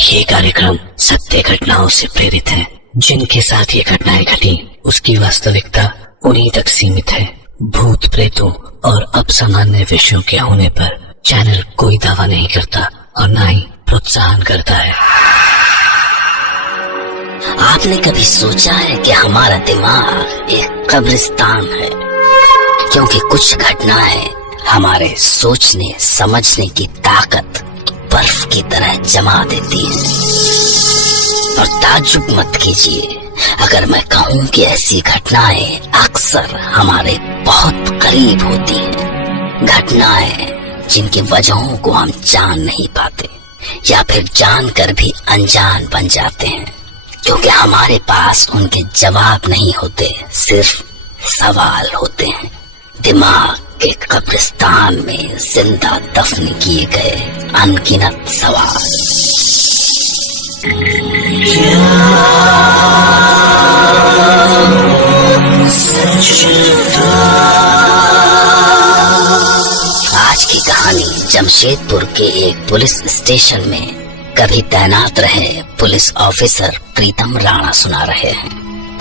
ये कार्यक्रम सत्य घटनाओं से प्रेरित है। जिनके साथ ये घटनाएं घटी उसकी वास्तविकता उन्हीं तक सीमित है। भूत प्रेतों और असामान्य विषयों के होने पर चैनल कोई दावा नहीं करता और न ही प्रोत्साहन करता है। आपने कभी सोचा है कि हमारा दिमाग एक कब्रिस्तान है? क्योंकि कुछ घटनाएं हमारे सोचने समझने की ताकत बर्फ की तरह जमा देती है। और ताज्जुब मत कीजिए अगर मैं कहूँ कि ऐसी घटनाएं अक्सर हमारे बहुत करीब होती हैं। घटनाएं जिनकी वजहों को हम जान नहीं पाते या फिर जानकर भी अनजान बन जाते हैं, क्योंकि हमारे पास उनके जवाब नहीं होते, सिर्फ सवाल होते हैं। दिमाग के कब्रिस्तान में जिंदा दफन किए गए अनगिनत सवाल। आज की कहानी जमशेदपुर के एक पुलिस स्टेशन में कभी तैनात रहे पुलिस ऑफिसर प्रीतम राणा सुना रहे हैं।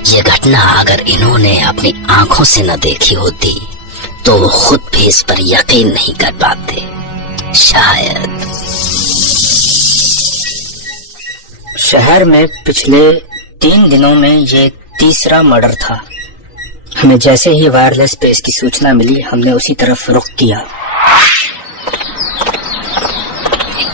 ये घटना अगर इन्होंने अपनी आंखों से न देखी होती तो वो खुद भी इस पर यकीन नहीं कर पाते। शायद शहर में पिछले 3 दिनों में ये तीसरा मर्डर था। हमें जैसे ही वायरलेस पे इसकी सूचना मिली हमने उसी तरफ रुख किया।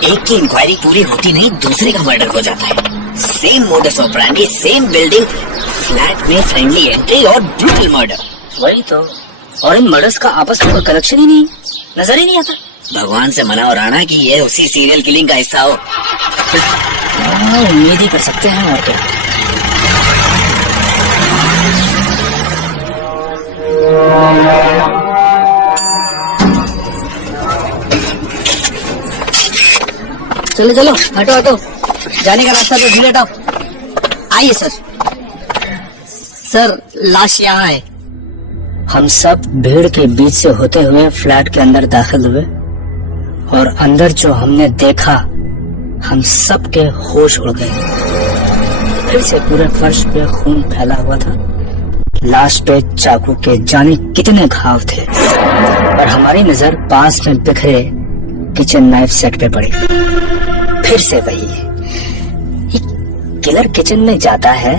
एक की इंक्वायरी पूरी होती नहीं दूसरे का मर्डर हो जाता है। Same modus operandi, same building, flat में फ्रेंडली एंट्री और ब्रूटल मर्डर। वही तो, और इन मर्डर्स का आपस में कोई कनेक्शन ही नहीं, नजर ही नहीं आता। भगवान से मना और आना कि ये उसी सीरियल किलिंग का हिस्सा हो। उम्मीद ही कर सकते हैं और क्या। चलो चलो, हटो हटो, जाने का रास्ता तो ढीला हटाओ। आइए सर। सर, लाश यहाँ है। हम सब भीड़ के बीच से होते हुए फ्लैट के अंदर दाखिल हुए और अंदर जो हमने देखा हम सब के होश उड़ गए। फिर से पूरे फर्श पे खून फैला हुआ था। लाश पे चाकू के जाने कितने घाव थे और हमारी नजर पास में बिखरे किचन नाइफ सेट पे पड़ी। फिर से वही, किलर किचन में जाता है,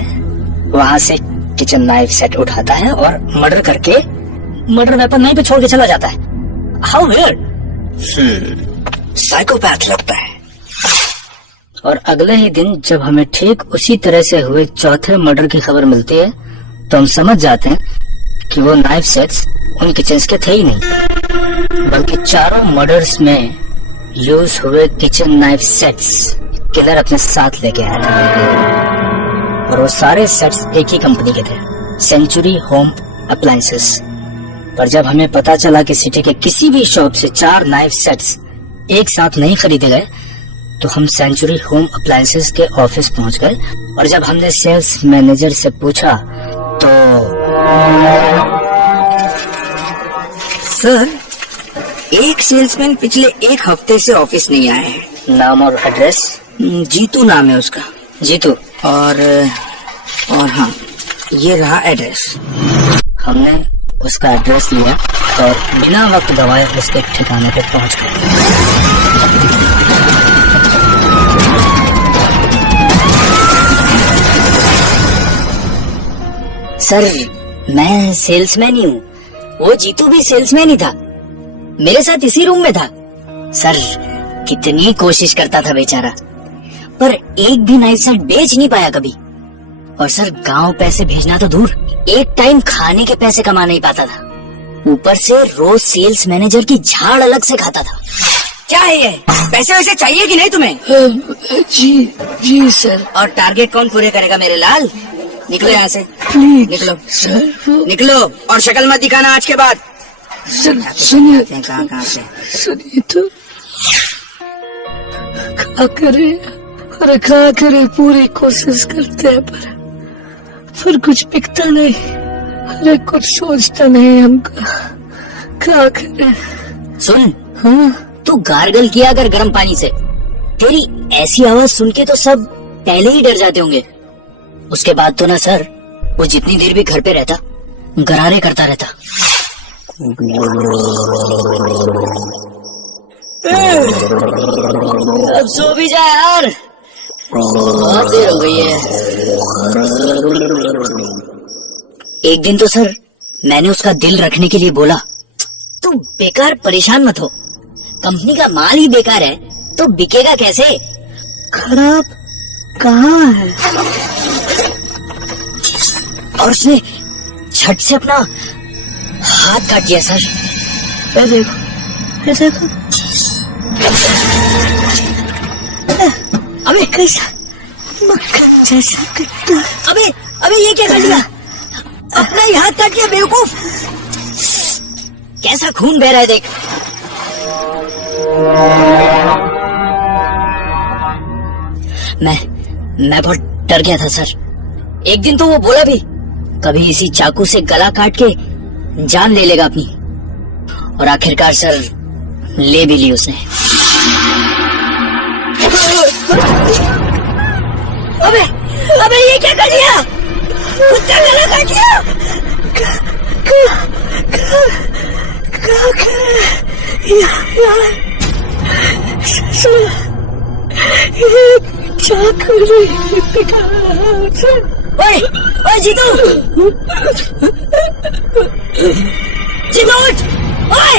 वहां से किचन नाइफ सेट उठाता है और मर्डर करके मर्डर वेपन नहीं पे छोड़ के चला जाता है। How weird. साइकोपैथ लगता है। और अगले ही दिन जब हमें ठीक उसी तरह से हुए चौथे मर्डर की खबर मिलती है तो हम समझ जाते हैं कि वो नाइफ सेट्स उन किचन्स के थे ही नहीं, बल्कि चारों मर्डर्स में यूज हुए किचन नाइफ सेट्स किलर अपने साथ लेके आया था। और वो सारे सेट्स एक ही कंपनी के थे, सेंचुरी होम अप्लायंसेस। पर जब हमें पता चला कि सिटी के किसी भी शॉप से 4 नाइफ सेट्स एक साथ नहीं खरीदे गए तो हम सेंचुरी होम अप्लायंसेस के ऑफिस पहुंच गए। और जब हमने सेल्स मैनेजर से पूछा तो सर, एक सेल्समैन पिछले 1 हफ्ते से ऑफिस नहीं आया है। नाम और एड्रेस? जीतू नाम है उसका। जीतू। और हाँ, ये रहा एड्रेस। हमने उसका एड्रेस लिया और बिना वक्त गवाए उसके ठिकाने पे पहुंच गए। सर, मैं सेल्समैन ही हूँ। वो जीतू भी सेल्समैन ही था, मेरे साथ इसी रूम में था। सर, कितनी कोशिश करता था बेचारा, पर एक भी नाइफ सेट बेच नहीं पाया कभी। और सर, गांव पैसे भेजना तो दूर, एक टाइम खाने के पैसे कमा नहीं पाता था। ऊपर से रोज सेल्स मैनेजर की झाड़ अलग से खाता था। क्या है ये? पैसे वैसे चाहिए कि नहीं तुम्हें? जी सर। और टारगेट कौन पूरे करेगा मेरे लाल? निकलो यहाँ से, प्लीज निकलो सर। निकलो, और शक्ल मत दिखाना आज के बाद। सुनिए, कहाँ से? सुनिए तो, क्या करे, अरे क्या करे, पूरी कोशिश करते हैं पर कुछ बिकता नहीं। अरे कुछ सोचता नहीं हमका, क्या करे। सुन, हाँ, तू गार्गल किया अगर गर्म पानी से तेरी ऐसी आवाज सुन के तो सब पहले ही डर जाते होंगे। उसके बाद तो ना सर, वो जितनी देर भी घर पे रहता गरारे करता रहता। अब सो भी जा यार, बहुत देर हो गई है। एक दिन तो सर मैंने उसका दिल रखने के लिए बोला, तू बेकार परेशान मत हो, कंपनी का माल ही बेकार है तो बिकेगा कैसे। खराब कहाँ है? और उसने झट से अपना हाथ काट दिया सर। ये देखो, ये देखो। अबे कैसा मक्खन जैसा कट्टा। अबे अबे ये क्या कर लिया? अपना ही हाथ काट लिया बेवकूफ। कैसा खून बह रहा है देख। मैं बहुत डर गया था सर। एक दिन तो वो बोला भी कभी इसी चाकू से गला काट के जान ले लेगा अपनी, और आखिरकार सर ले भी ली उसने। अबे अबे ये क्या कर दिया? कुत्ता गला काट लिया। ओए ओए जीतू, जीतू उठ, ओए।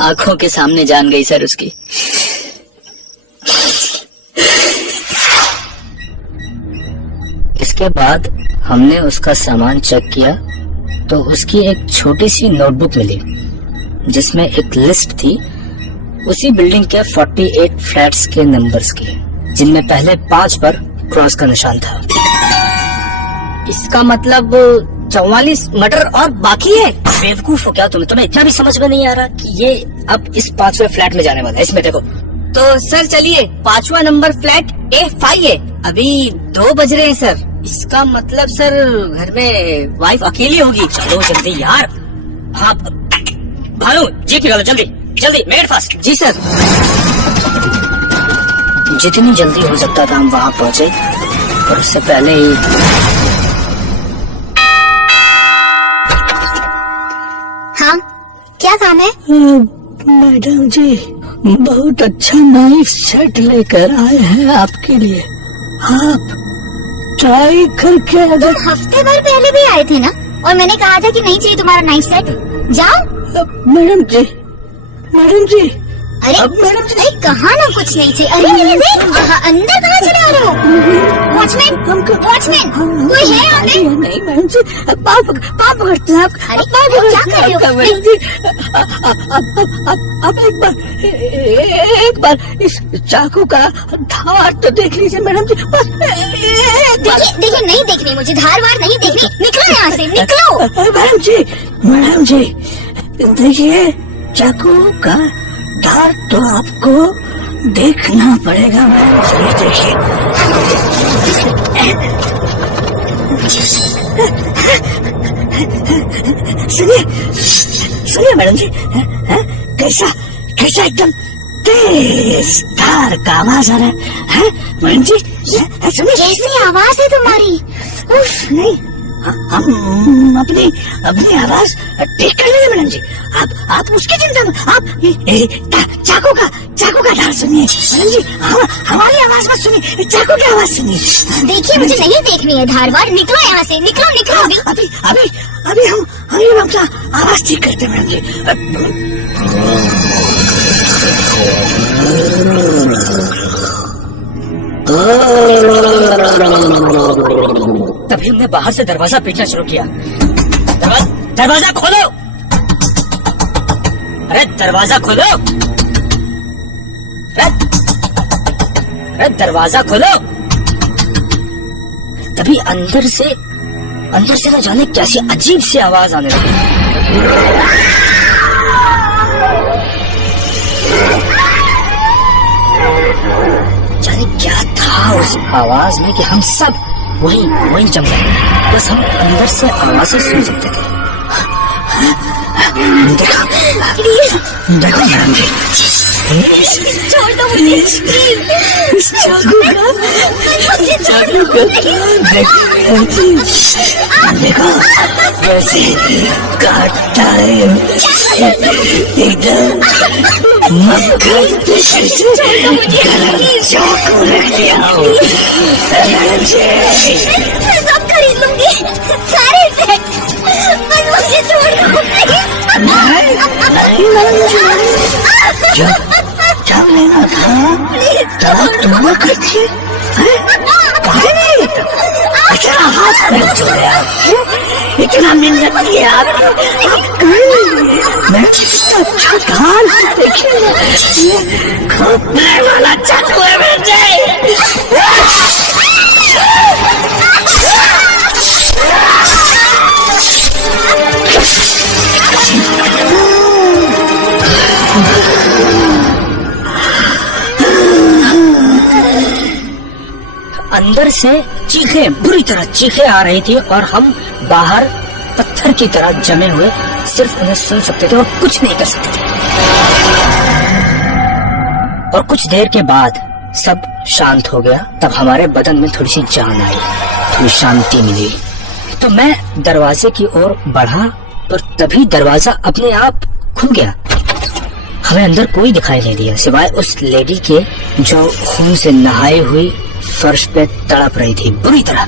आंखों के सामने जान गई सर उसकी। इसके बाद हमने उसका सामान चेक किया तो उसकी एक छोटी सी नोटबुक मिली जिसमें एक लिस्ट थी उसी बिल्डिंग के 48 फ्लैट्स के नंबर्स की, जिनमें पहले 5 पर क्रॉस का निशान था। इसका मतलब 44 मर्डर और बाकी है। बेवकूफ हो क्या तुम्हें इतना भी समझ में नहीं आ रहा कि ये अब इस 5वें फ्लैट में जाने वाला है। इसमें देखो तो सर चलिए 5वां नंबर फ्लैट A5 है। अभी 2 बज रहे हैं सर। इसका मतलब सर घर में वाइफ अकेली होगी। चलो जल्दी यार। हाँ भानु जीप निकालो जल्दी जल्दी, मेक इट फास्ट। जी सर। जितनी जल्दी हो सकता था हम वहाँ पहुँचे, और उससे पहले ही हाँ क्या काम है? मैडम जी बहुत अच्छा नाइफ सेट लेकर आए हैं आपके लिए। आप ट्राई करके अगर। तुम हफ्ते भर पहले भी आए थे ना, और मैंने कहा था कि नहीं चाहिए तुम्हारा नाइफ सेट। जाओ। मैडम जी, मैडम जी। अरे अरे कहा ना कुछ नहीं चाहिए। अरे अंदर कहाँ चले आ रहे हो? वॉचमैन वॉचमैन कोई है यहाँ पे? नहीं मैडम जी, पाप पकड़ते हैं आप। अरे क्या कर रहे हो? मैडम जी आप एक बार इस चाकू का धार तो देख लीजिए मैडम जी, बस देखिए नहीं देखनी मुझे, धार वार नहीं देखनी। निकलो यहाँ से, निकलो। मैडम जी देखिए चाकू का धार तो आपको देखना पड़ेगा मैडम जी। देखिए सुनिए मैडम जी, कैसा कैसा एकदम तेज धार का आवाज आ रहा है मैडम जी। सुनिए कैसी आवाज है तुम्हारी? नहीं हम अपनी आवाज ठीक कर लेंगे मैडम जी। आप उसकी चिंता में, आप चाकू का धार सुनिए मैडम जी। हमारी आवाज मत सुनिए, चाकू की आवाज सुनिए। देखिए मुझे नहीं देखनी है धार वार। निकलो यहाँ से, निकलो अभी हम अपना आवाज ठीक करते हैं मैडम जी। तभी हमने बाहर से दरवाजा पीटना शुरू किया। दरवाजा खोलो, अरे दरवाजा खोलो, अरे दरवाजा खोलो। तभी अंदर से न जाने कैसी अजीब सी आवाज आने लगी। जाने क्या था उस आवाज में कि हम सब वहीं जम गए। बस हम अंदर से आवाजें सुन सकते थे। देखो प्लीज देखो मैडम जी, छोड़ दो मुझे, प्लीज इस चाकू का मुझे छोड़ दो देखो वैसे काटता है एकदम मक्खन चाकू रख दिया मैडम जी। मैं सब खरीद लूंगी, सारे सेट, बस मुझे छोड़ दो प्लीज। नहीं मैडम जी, जब लेना था तब तुम करती काहे नहीं? इतना हाथ में जोड़ा, इतना मिन्नत किया आपको, आप काहे नहीं? मैं कितना अच्छा ढाल देखिए ना, ये खोपने वाला चाकू है मुझे। अंदर से चीखें, बुरी तरह चीखें आ रही थी और हम बाहर पत्थर की तरह जमे हुए सिर्फ उन्हें सुन सकते थे और कुछ नहीं कर सकते थे। और कुछ देर के बाद सब शांत हो गया। तब हमारे बदन में थोड़ी सी जान आई, थोड़ी शांति मिली। तो मैं दरवाजे की ओर बढ़ा, पर तभी दरवाजा अपने आप खुल गया। हमें अंदर कोई दिखाई नहीं दिया सिवाय उस लेडी के जो खून से नहाई हुई फर्श पे तड़प रही थी बुरी तरह।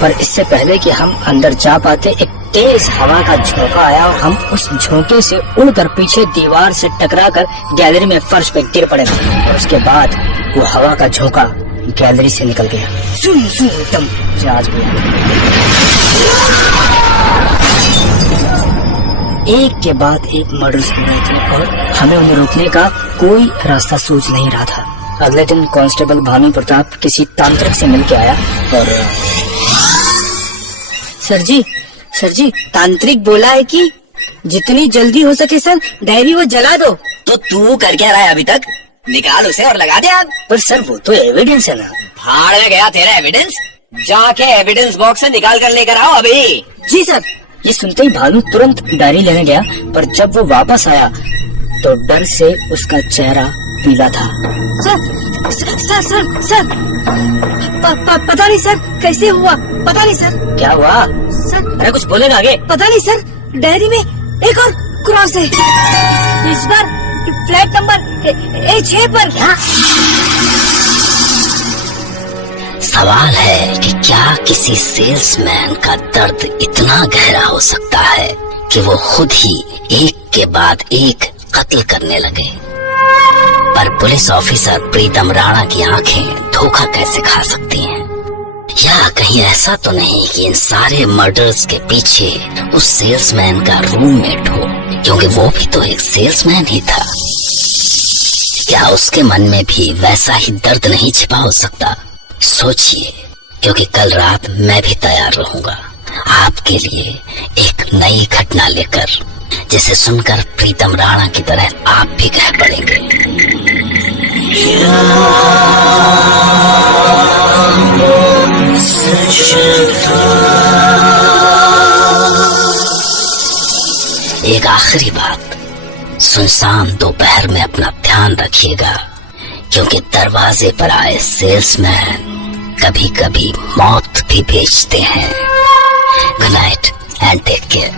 पर इससे पहले कि हम अंदर जा पाते, एक तेज हवा का झोंका आया और हम उस झोंके से उड़कर पीछे दीवार से टकराकर गैलरी में फर्श पे गिर पड़े। और उसके बाद वो हवा का झोंका गैलरी से निकल गया, सुन सुन एकदम जाज गया। एक के बाद एक मर्डर्स हो रहे थे और हमें उन्हें रोकने का कोई रास्ता सूझ नहीं रहा था। अगले दिन कांस्टेबल भानु प्रताप किसी तांत्रिक से मिलके आया और सर जी तांत्रिक बोला है कि जितनी जल्दी हो सके सर डायरी वो जला दो। तो तू कर क्या रहा है अभी तक? निकाल उसे और लगा दे आग। पर सर वो तो एविडेंस है ना। भाड़ में गया तेरा एविडेंस, जाके एविडेंस बॉक्स से निकाल कर लेकर आओ अभी। जी सर। ये सुनते ही भानु तुरंत डायरी लेने गया, पर जब वो वापस आया तो डर से उसका चेहरा पीला था। सर पता नहीं सर कैसे हुआ, पता नहीं सर। क्या हुआ सर अरे कुछ बोलेगा आगे? पता नहीं सर, डायरी में एक और क्रॉस है, इस बार फ्लैट नंबर A6 पर। सवाल है कि क्या किसी सेल्समैन का दर्द इतना गहरा हो सकता है कि वो खुद ही एक के बाद एक कत्ल करने लगे। पर पुलिस ऑफिसर प्रीतम राणा की आंखें धोखा कैसे खा सकती हैं? या कहीं ऐसा तो नहीं कि इन सारे मर्डर्स के पीछे उस सेल्समैन का रूममेट हो, क्योंकि वो भी तो एक सेल्समैन ही था। क्या उसके मन में भी वैसा ही दर्द नहीं छिपा हो सकता? सोचिए, क्योंकि कल रात मैं भी तैयार रहूंगा आपके लिए एक नई घटना लेकर, जिसे सुनकर प्रीतम राणा की तरह आप भी कह पड़ेंगे। एक आखिरी बात, सुनसान दोपहर में अपना ध्यान रखिएगा, क्योंकि दरवाजे पर आए सेल्समैन कभी कभी मौत भी बेचते हैं। Good night and take care.